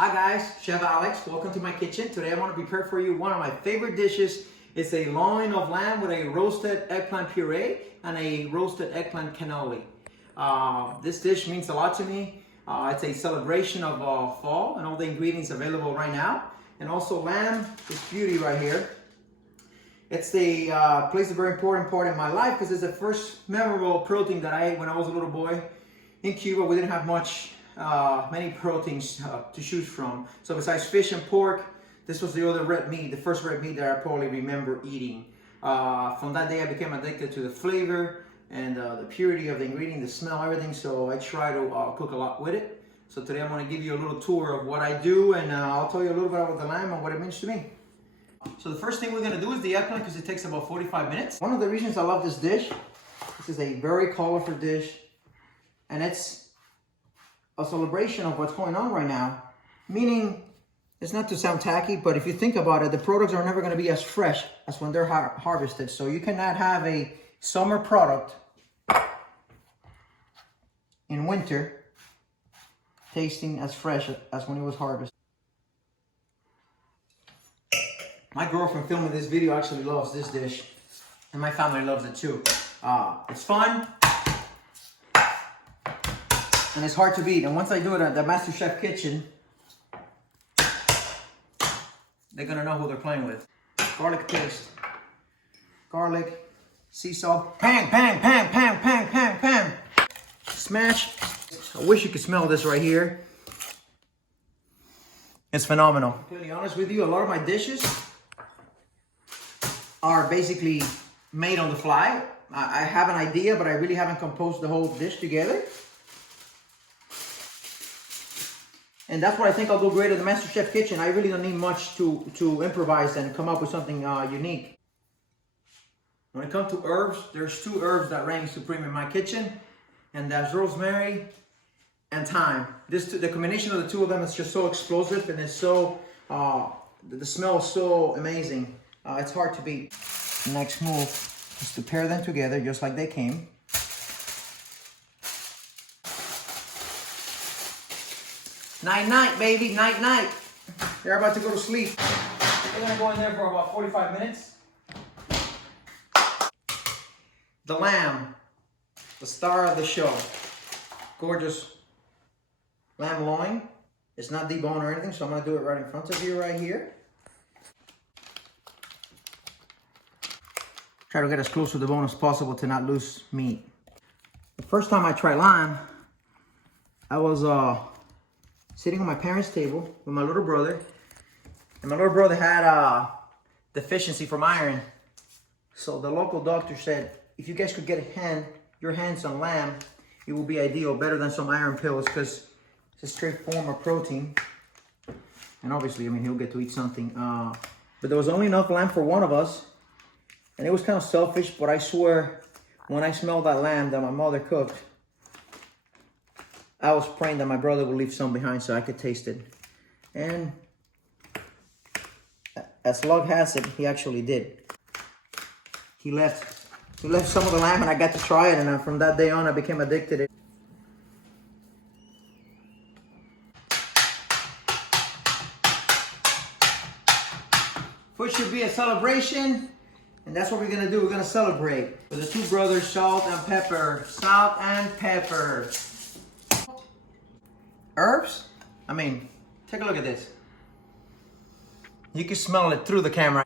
Hi guys, Chef Alex. Welcome to my kitchen. Today I want to prepare for you one of my favorite dishes. It's a loin of lamb with a roasted eggplant puree and a roasted eggplant cannoli. This dish means a lot to me. It's a celebration of fall and all the ingredients available right now. And also lamb, this beauty right here. It's plays a very important part in my life because it's the first memorable protein that I ate when I was a little boy. In Cuba, we didn't have many proteins to choose from. So besides fish and pork, this was the other red meat, the first red meat that I probably remember eating. From that day, I became addicted to the flavor and the purity of the ingredient, the smell, everything. So I try to cook a lot with it. So today I'm going to give you a little tour of what I do, and I'll tell you a little bit about the lamb and what it means to me. So the first thing we're going to do is the eggplant because it takes about 45 minutes. One of the reasons I love this dish, this is a very colorful dish, and it's a celebration of what's going on right now. Meaning, it's not to sound tacky, but if you think about it, the products are never going to be as fresh as when they're harvested. So you cannot have a summer product in winter tasting as fresh as when it was harvested. My girlfriend filming this video actually loves this dish, and my family loves it too. It's fun, and it's hard to beat. And once I do it at the Master Chef kitchen, they're gonna know who they're playing with. Garlic paste, garlic, sea salt, bang, bang, bang, bang, bang, bang, bang. Smash. I wish you could smell this right here. It's phenomenal. To be completely honest with you, a lot of my dishes are basically made on the fly. I have an idea, but I really haven't composed the whole dish together. And that's what I think I'll do great at the Master Chef kitchen. I really don't need much to improvise and come up with something unique. When it comes to herbs, there's two herbs that reign supreme in my kitchen, and that's rosemary and thyme. The combination of the two of them is just so explosive, and it's so, the smell is so amazing. It's hard to beat. The next move is to pair them together just like they came. Night night, baby, night night. They're about to go to sleep. We're gonna go in there for about 45 minutes. The lamb, the star of the show. Gorgeous lamb loin. It's not deboned or anything, so I'm gonna do it right in front of you right here. Try to get as close to the bone as possible to not lose meat. The first time I tried lamb, I was sitting on my parents' table with my little brother, and my little brother had deficiency from iron. So the local doctor said, if you guys could get your hands on lamb, it will be ideal, better than some iron pills, because it's a straight form of protein. And obviously, I mean, he'll get to eat something. But there was only enough lamb for one of us. And it was kind of selfish, but I swear, when I smelled that lamb that my mother cooked, I was praying that my brother would leave some behind so I could taste it. And as luck has it, he actually did. He left some of the lamb, and I got to try it, and from that day on, I became addicted to it. Food should be a celebration. And that's what we're gonna do. We're gonna celebrate with the two brothers, salt and pepper. Salt and pepper. Herbs? I mean, take a look at this. You can smell it through the camera.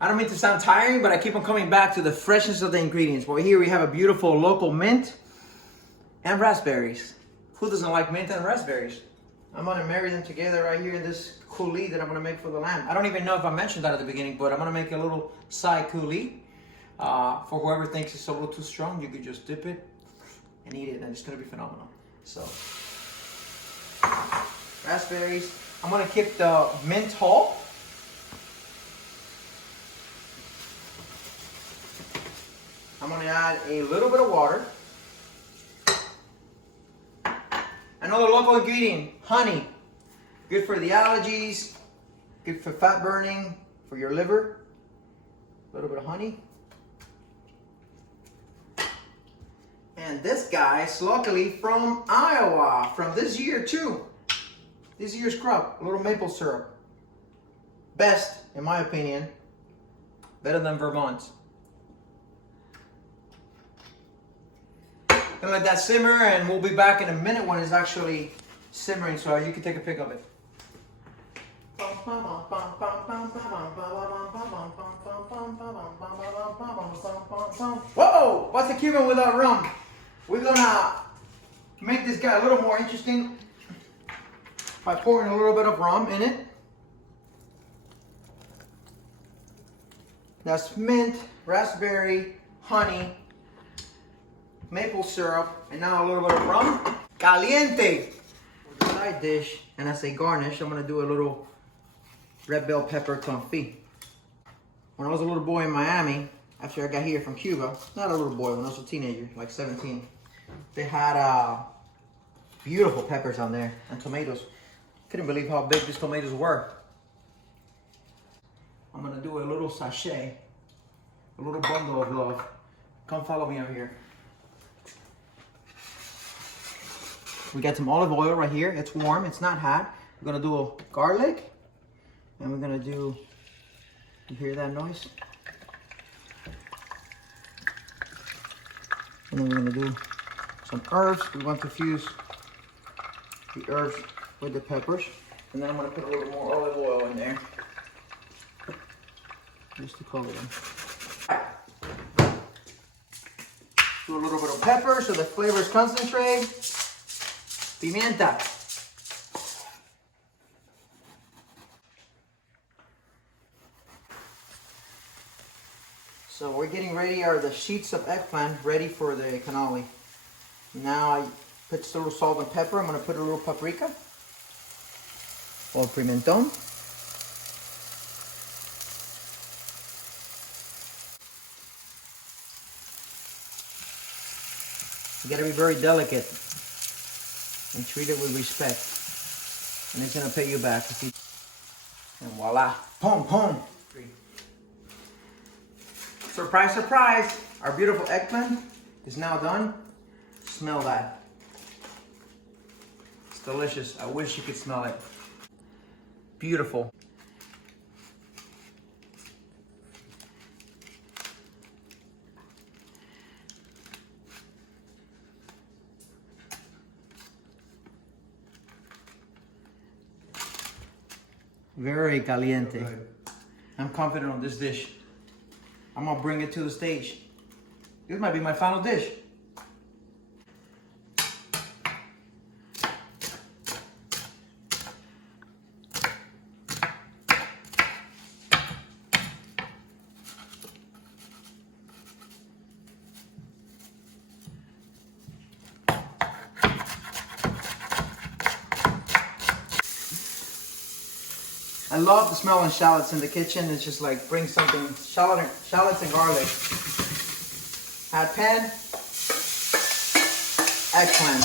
I don't mean to sound tiring, but I keep on coming back to the freshness of the ingredients. Well, here we have a beautiful local mint and raspberries. Who doesn't like mint and raspberries? I'm gonna marry them together right here in this coulis that I'm gonna make for the lamb. I don't even know if I mentioned that at the beginning, but I'm gonna make a little side coulis. For whoever thinks it's a little too strong, you could just dip it and eat it, and it's gonna be phenomenal. So, raspberries. I'm gonna keep the mint whole. I'm gonna add a little bit of water. Another local ingredient, honey. Good for the allergies, good for fat burning, for your liver. A little bit of honey. And this guy is luckily from Iowa, from this year too. This is your scrub, a little maple syrup. Best, in my opinion, better than Vermont's. Gonna let that simmer, and we'll be back in a minute when it's actually simmering, so you can take a pic of it. Whoa! What's a Cuban without rum? We're gonna make this guy a little more interesting by pouring a little bit of rum in it. That's mint, raspberry, honey, maple syrup, and now a little bit of rum. Caliente! For the side dish, and as a garnish, I'm gonna do a little red bell pepper confit. When I was a little boy in Miami, after I got here from Cuba, not a little boy, when I was a teenager, like 17, they had beautiful peppers on there and tomatoes. Couldn't believe how big these tomatoes were. I'm gonna do a little sachet, a little bundle of love. Come follow me over here. We got some olive oil right here. It's warm, it's not hot. We're gonna do a garlic, and we're gonna do, you hear that noise? And then we're gonna do some herbs. We want to fuse the herbs with the peppers. And then I'm gonna put a little more olive oil in there, just to color them. Do a little bit of pepper so the flavors concentrate. Pimienta. So we're getting ready, are the sheets of eggplant ready for the cannoli. Now I put a little salt and pepper. I'm gonna put a little paprika or pimentón. You gotta be very delicate and treat it with respect, and it's gonna pay you back. And voila, boom, boom. Surprise, surprise, our beautiful eggplant is now done. Smell that. It's delicious. I wish you could smell it. Beautiful. Very caliente. Okay. I'm confident on this dish. I'm gonna bring it to the stage. This might be my final dish. I love the smell of shallots in the kitchen. It's just like bring something, shallots and garlic. Add pan, eggplant.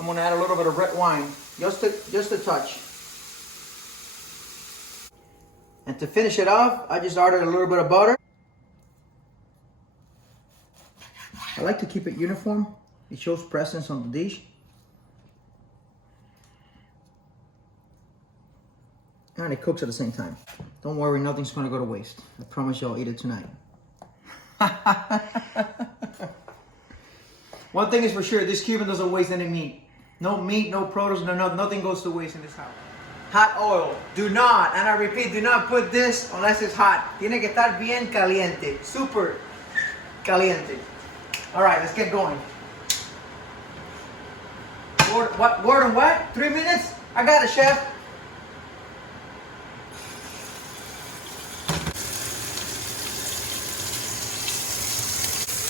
I'm gonna add a little bit of red wine, just a touch. And to finish it off, I just added a little bit of butter. I like to keep it uniform. It shows presence on the dish. And it cooks at the same time. Don't worry, nothing's gonna go to waste. I promise you I'll eat it tonight. One thing is for sure, this Cuban doesn't waste any meat. No meat, no produce, nothing goes to waste in this house. Hot oil. Do not, and I repeat, do not put this unless it's hot. Tiene que estar bien caliente. Super caliente. All right, let's get going. Word on what? 3 minutes? I got it, chef.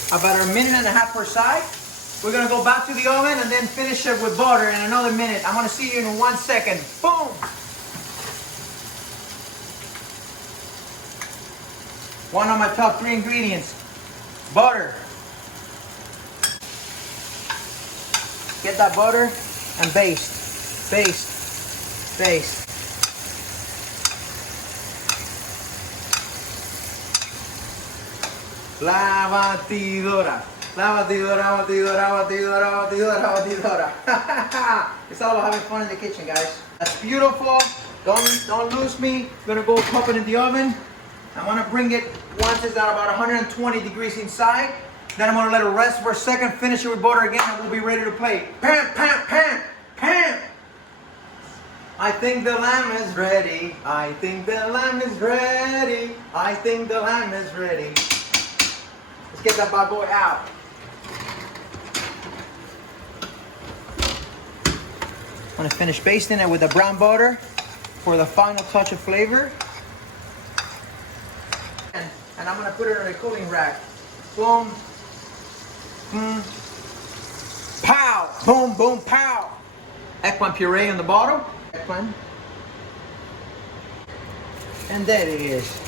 About a minute and a half per side. We're gonna go back to the oven and then finish it with butter in another minute. I'm gonna see you in 1 second. Boom! One of my top 3 ingredients, butter. Get that butter and baste, baste, baste. La batidora. La batidora, batidora, batidora, batidora, batidora. It's all about having fun in the kitchen, guys. That's beautiful. Don't lose me. I'm gonna go pop it in the oven. I'm gonna bring it once it's at about 120 degrees inside. Then I'm gonna let it rest for a second, finish it with butter again, and we'll be ready to play. Pam, pam, pam, pam. I think the lamb is ready. I think the lamb is ready. I think the lamb is ready. Let's get that bad boy out. I'm gonna finish basting it with the brown butter for the final touch of flavor. And I'm gonna put it in a cooling rack. Boom. Pow! Boom, boom, pow! Eggplant puree on the bottom. Eggplant. And there it is.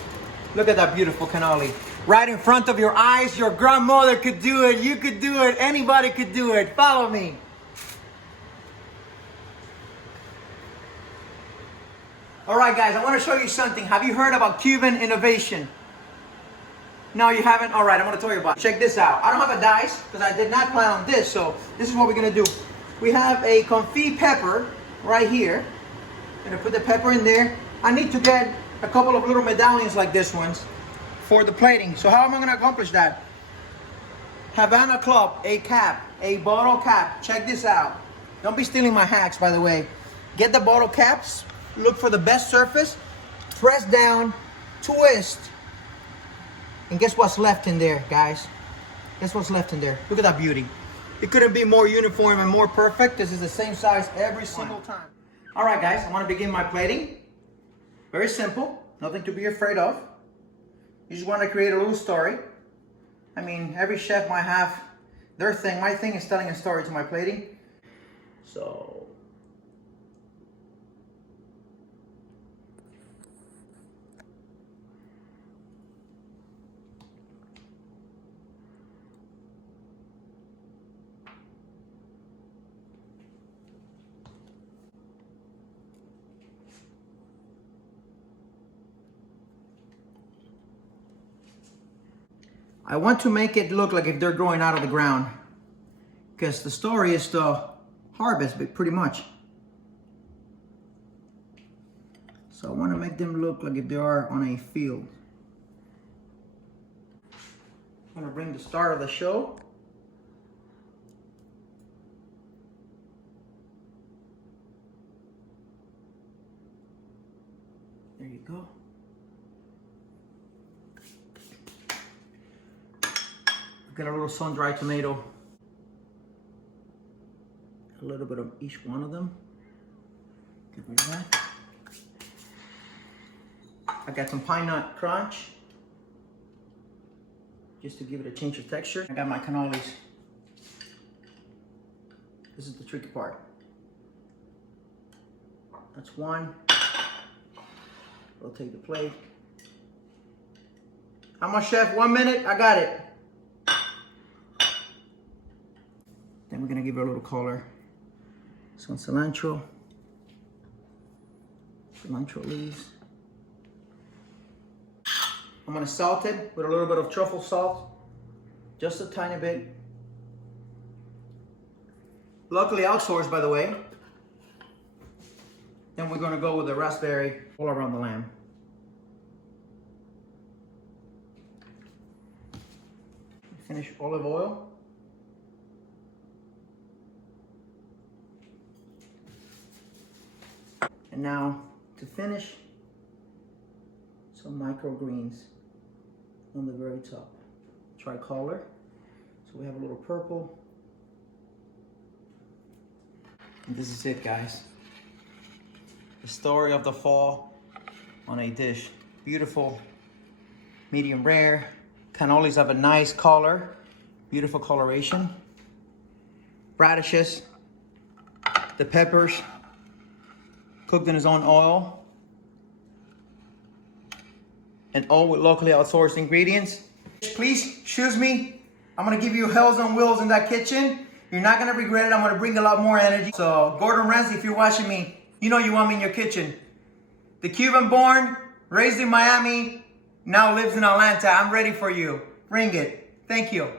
Look at that beautiful cannoli. Right in front of your eyes. Your grandmother could do it. You could do it. Anybody could do it. Follow me. All right, guys, I want to show you something. Have you heard about Cuban innovation? No, you haven't? All right, I'm going to tell you about it. Check this out. I don't have a dice because I did not plan on this, so this is what we're going to do. We have a confit pepper right here. I'm going to put the pepper in there. I need to get a couple of little medallions like this ones for the plating. So how am I going to accomplish that? Havana Club, a cap, a bottle cap. Check this out. Don't be stealing my hacks, by the way. Get the bottle caps. Look for the best surface. Press down, twist. And guess what's left in there, guys? Guess what's left in there? Look at that beauty. It couldn't be more uniform and more perfect. This is the same size every single time. All right, guys, I want to begin my plating. Very simple, nothing to be afraid of. You just want to create a little story. I mean, every chef might have their thing. My thing is telling a story to my plating. So, I want to make it look like if they're growing out of the ground, because the story is the harvest, but pretty much. So I want to make them look like if they are on a field. I'm going to bring the start of the show. There you go. Get a little sun-dried tomato. A little bit of each one of them. Get rid of that. I got some pine nut crunch, just to give it a change of texture. I got my cannolis. This is the tricky part. That's one. Rotate the plate. How much, chef? 1 minute? I got it. Then we're gonna give it a little color. Some cilantro. Cilantro leaves. I'm gonna salt it with a little bit of truffle salt. Just a tiny bit. Luckily outsourced, by the way. Then we're gonna go with the raspberry all around the lamb. Finish olive oil. And now, to finish, some microgreens on the very top. Tricolor. So we have a little purple. And this is it, guys. The story of the fall on a dish. Beautiful, medium rare. Cannolis have a nice color. Beautiful coloration. Radishes. The peppers. Cooked in his own oil. And all with locally outsourced ingredients. Please choose me. I'm gonna give you hells on wheels in that kitchen. You're not gonna regret it. I'm gonna bring a lot more energy. So Gordon Ramsay, if you're watching me, you know you want me in your kitchen. The Cuban born, raised in Miami, now lives in Atlanta. I'm ready for you. Bring it. Thank you.